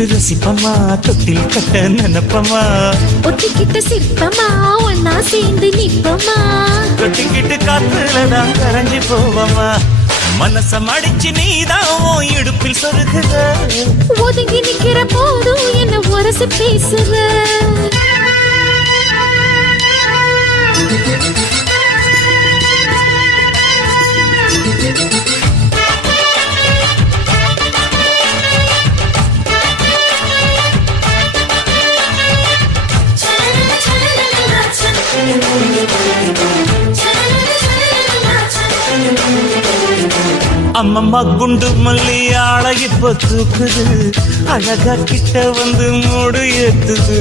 தொட்டு ரசிப்பமா தொட்டில் கட்ட நினைப்பமா ஒட்டிக்கிட்ட சிற்பமா ஒன்னா சேர்ந்து நிப்பமா தொட்டிக்கிட்டு காத்துலதான் கரைஞ்சி போவமா மனச மடிச்சு நீதான் இடுப்பில் சொருகுற ஒதுங்கி நிக்கிற போதும் என்ன உரசி பேசுற அம்மம்மா குண்டு மல்லி ஆளை இப்ப தூக்குது அழகா கிட்ட வந்து மூடு ஏத்துது